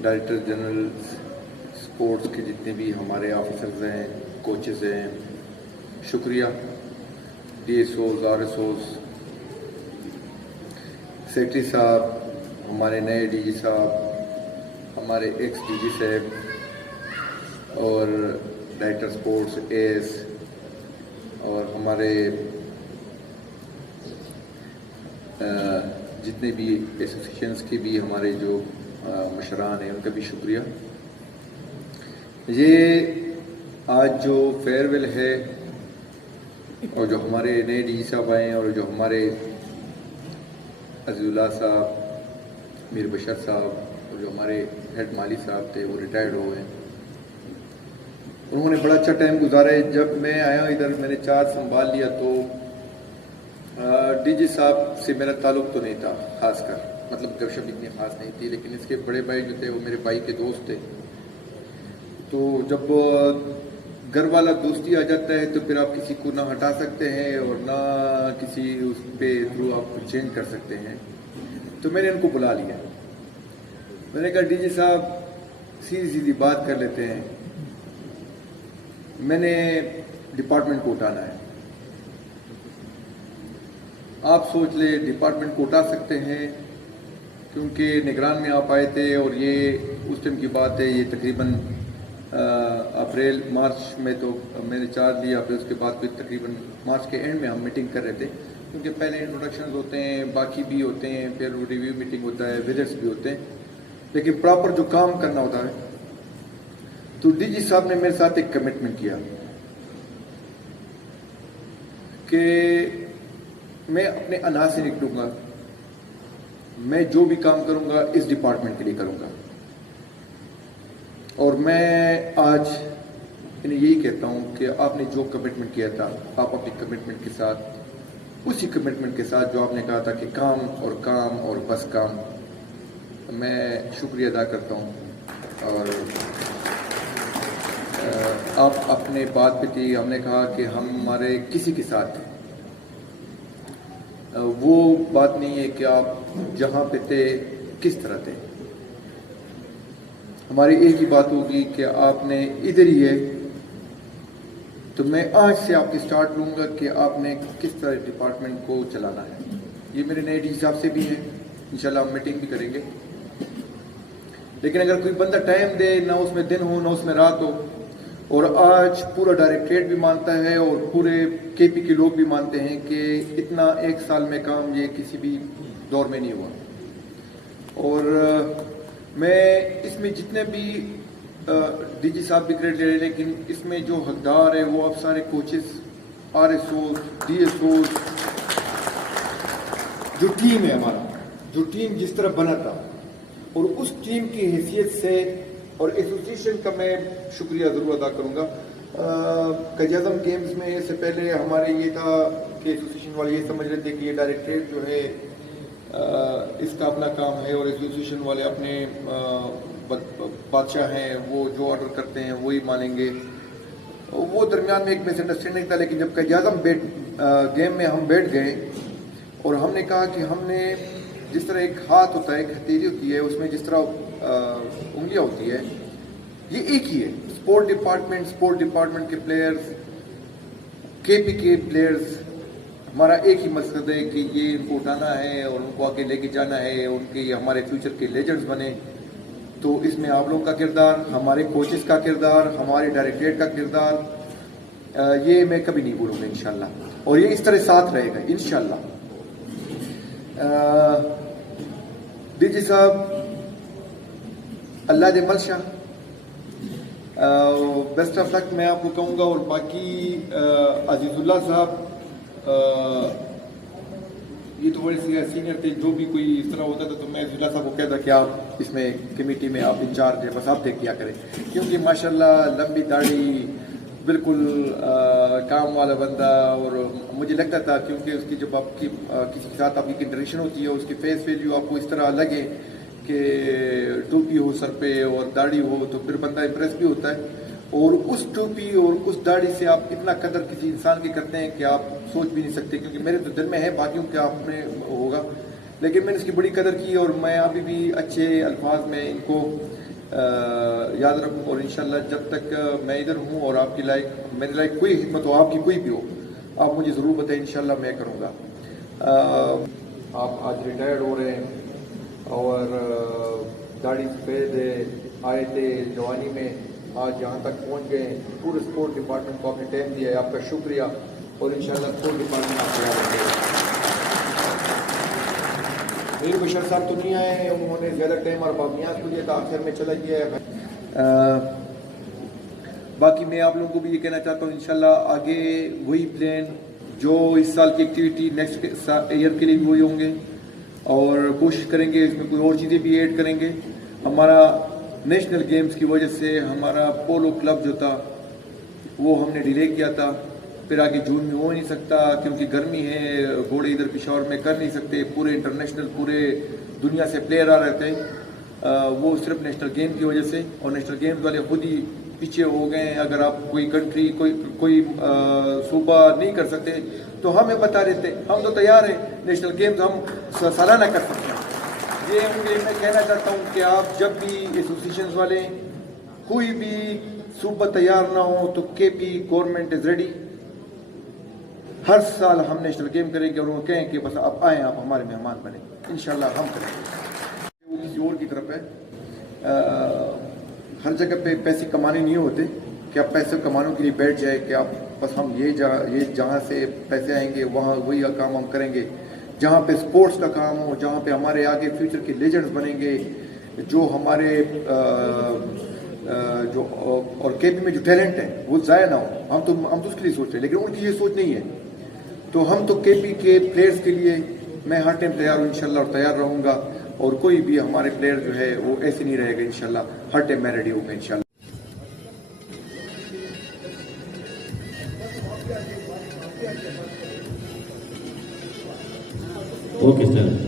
Director general sports के जितने भी हमारे ऑफिसर्स हैं, कोचेस हैं, शुक्रिया। DSOs, RSOs, सेक्रेटरी साहब, हमारे नए DG साहब, हमारे एक्स DG साहब और डायरेक्टर स्पोर्ट्स AS और हमारे जितने भी एसोसिएशंस के भी हमारे जो मशरान हैं उनका भी शुक्रिया। ये आज जो फेयरवेल है और जो हमारे नए DG साहब आए हैं और जो हमारे अज़ीज़ुल्लाह साहब, मीर बशर साहब और जो हमारे हेड माली साहब थे वो रिटायर्ड हो गए। उन्होंने बड़ा अच्छा टाइम गुजारा है। जब मैं आया इधर मैंने चार्ज संभाल लिया तो DG साहब से मेरा ताल्लुक़ तो नहीं था खासकर, मतलब गपशप इतनी ख़ास नहीं थी, लेकिन इसके बड़े भाई जो थे वो मेरे भाई के दोस्त थे। तो जब घर वाला दोस्ती आ जाता है तो फिर आप किसी को ना हटा सकते हैं और ना किसी उस पे थ्रू आप चेंज कर सकते हैं। तो मैंने उनको बुला लिया। मैंने कहा DG साहब सीधी सीधी बात कर लेते हैं, मैंने डिपार्टमेंट को उठाना है। आप सोच ले डिपार्टमेंट को उठा सकते हैं क्योंकि निगरान में आप आए थे और ये उस टाइम की बात है, ये तकरीबन अप्रैल मार्च में तो मैंने चार्ज लिया, फिर उसके बाद फिर तकरीबन मार्च के एंड में हम मीटिंग कर रहे थे क्योंकि पहले इंट्रोडक्शन होते हैं, बाकी भी होते हैं, फिर रिव्यू मीटिंग होता है, विजिट्स भी होते हैं, लेकिन प्रॉपर जो काम करना होता है। तो DG साहब ने मेरे साथ एक कमिटमेंट किया कि मैं अपने अना से निकलूंगा, मैं जो भी काम करूंगा इस डिपार्टमेंट के लिए करूंगा। और मैं आज इन्हें यही कहता हूं कि आपने जो कमिटमेंट किया था, आप अपनी कमिटमेंट के साथ, उसी कमिटमेंट के साथ जो आपने कहा था कि काम और बस काम, मैं शुक्रिया अदा करता हूं। और आप अपने बात पे थी, हमने कहा कि हम हमारे किसी के साथ हैं, वो बात नहीं है कि आप जहां पे थे किस तरह थे। हमारी एक ही बात होगी कि आपने इधर ही है, तो मैं आज से आपकी स्टार्ट लूँगा कि आपने किस तरह डिपार्टमेंट को चलाना है। ये मेरे नए DG साहब से भी है, इंशाल्लाह हम मीटिंग भी करेंगे। लेकिन अगर कोई बंदा टाइम दे, ना उसमें दिन हो ना उसमें रात हो, और आज पूरा डायरेक्टरेट भी मानता है और पूरे KP के लोग भी मानते हैं कि इतना एक साल में काम ये किसी भी दौर में नहीं हुआ। और मैं इसमें जितने भी DG साहब भी क्रेडिट ले रहे हैं, लेकिन इसमें जो हकदार है वो आप सारे कोचेस, RSOs, DSOs, जो टीम है हमारा, जो टीम जिस तरह बना था, और उस टीम की हैसियत से और एसोसिएशन का मैं शुक्रिया ज़रूर अदा करूँगा। कायद-ए-आज़म गेम्स में इससे पहले हमारे ये था कि एसोसिएशन वाले ये समझ रहे थे कि ये डायरेक्टरेट जो है इसका अपना काम है और एसोसिएशन वाले अपने बादशाह हैं, वो जो ऑर्डर करते हैं वही मानेंगे। वो दरमियान में एक मिसअंडरस्टैंडिंग था, लेकिन जब कायद-ए-आज़म गेम में हम बैठ गए और हमने कहा कि हमने जिस तरह एक हाथ होता है, एक हथेली होती है, उसमें जिस तरह उंगलियां होती है, ये एक ही है। स्पोर्ट डिपार्टमेंट के प्लेयर्स, KP के प्लेयर्स, हमारा एक ही मकसद है कि ये इनको उठाना है और उनको आगे लेके जाना है, उनके हमारे फ्यूचर के लेजेंड्स बने। तो इसमें आप लोगों का किरदार, हमारे कोचेस का किरदार, हमारे डायरेक्टरेट का किरदार, ये मैं कभी नहीं भूलूंगा इंशाल्लाह, और ये इस तरह साथ रहेगा इंशाल्लाह। DG साहब अल्लाह दे मलशा, बेस्ट ऑफ लक मैं आपको कहूँगा। और बाकी अज़ीज़ुल्लाह साहब, ये तो बड़े सीनियर थे, जो भी कोई इस तरह होता था तो मैं अज़ीज़ुल्लाह साहब को कहता कि आप इसमें कमेटी में आप इंचार्ज है, बस आप देख लिया करें, क्योंकि माशाल्लाह लंबी दाढ़ी, बिल्कुल काम वाला बंदा। और मुझे लगता था क्योंकि उसकी जब आपकी किसी के साथ आपकी इंटरेक्शन होती है, उसकी फेस वैल्यू आपको इस तरह लगे कि टोपी हो सर पे और दाढ़ी हो, तो फिर बंदा इम्प्रेस भी होता है। और उस टोपी और उस दाढ़ी से आप इतना कदर किसी इंसान की करते हैं कि आप सोच भी नहीं सकते, क्योंकि मेरे तो दिल में है, बाकियों के आप में होगा, लेकिन मैंने इसकी बड़ी कदर की और मैं अभी भी अच्छे अल्फाज में इनको याद रखूँ और इंशाल्लाह जब तक मैं इधर हूँ और आपकी लाइक मेरी लाइक कोई खिदमत हो, आपकी कोई भी हो, आप मुझे ज़रूर बताएं, इंशाल्लाह मैं करूँगा। आप आज रिटायर्ड हो रहे हैं और दाढ़ी सफ़ेद है, आए थे जवानी में, आज यहाँ तक पहुँच गए। पूरे स्पोर्ट डिपार्टमेंट को आपने टाइम दिया है, आपका शुक्रिया और इंशाल्लाह स्पोर्ट डिपार्टमेंट आप तैयार रहेंगे। मीर बशर साहब तो नहीं आए, उन्होंने ज़्यादा टाइम और बाबनियात को दिया था, आखिर में चला गया है। बाकी मैं आप लोगों को भी ये कहना चाहता हूँ, इंशाल्लाह आगे वही प्लान जो इस साल की एक्टिविटी नेक्स्ट ईयर के लिए भी वही होंगे और कोशिश करेंगे इसमें कोई और चीज़ें भी ऐड करेंगे। हमारा नेशनल गेम्स की वजह से हमारा पोलो क्लब जो था वो हमने डिले किया था, फिर आगे जून में हो नहीं सकता क्योंकि गर्मी है, घोड़े इधर पिशावर में कर नहीं सकते, पूरे इंटरनेशनल पूरे दुनिया से प्लेयर आ रहे थे, वो सिर्फ नेशनल गेम की वजह से, और नेशनल गेम्स वाले खुद ही पीछे हो गए हैं। अगर आप कोई कंट्री कोई सूबा नहीं कर सकते तो हमें बता देते, हम तो तैयार हैं, नेशनल गेम्स हम सालाना कर सकते हैं। ये मैं कहना चाहता हूँ कि आप जब भी एसोसिएशन वाले कोई भी सूबा तैयार ना हो तो केपी गवर्नमेंट इज रेडी, हर साल हम नेशनल गेम करेंगे और वो कहें कि बस आप आएँ, आप हमारे मेहमान बने, इंशाल्लाह हम करेंगे। वो किसी और की तरफ है, हर जगह पे पैसे कमाने नहीं होते कि आप पैसे कमाने के लिए बैठ जाए कि आप बस हम ये जहाँ से पैसे आएंगे वहाँ वही काम हम करेंगे। जहाँ पे स्पोर्ट्स का काम हो, जहाँ पे हमारे आगे फ्यूचर के लेजेंड्स बनेंगे, जो हमारे जो और केपी में जो टैलेंट है वो ज़ाया ना हो, हम तो उसके लिए सोच रहे हैं, लेकिन उनकी ये सोच नहीं है। तो हम तो केपी के प्लेयर्स के लिए मैं हर टाइम तैयार हूँ इंशाल्लाह और तैयार रहूँगा, और कोई भी हमारे प्लेयर जो है वो ऐसे नहीं रहेगा इंशाल्लाह, हर टाइम मैं रेडी हूँ इंशाल्लाह। Okay sir.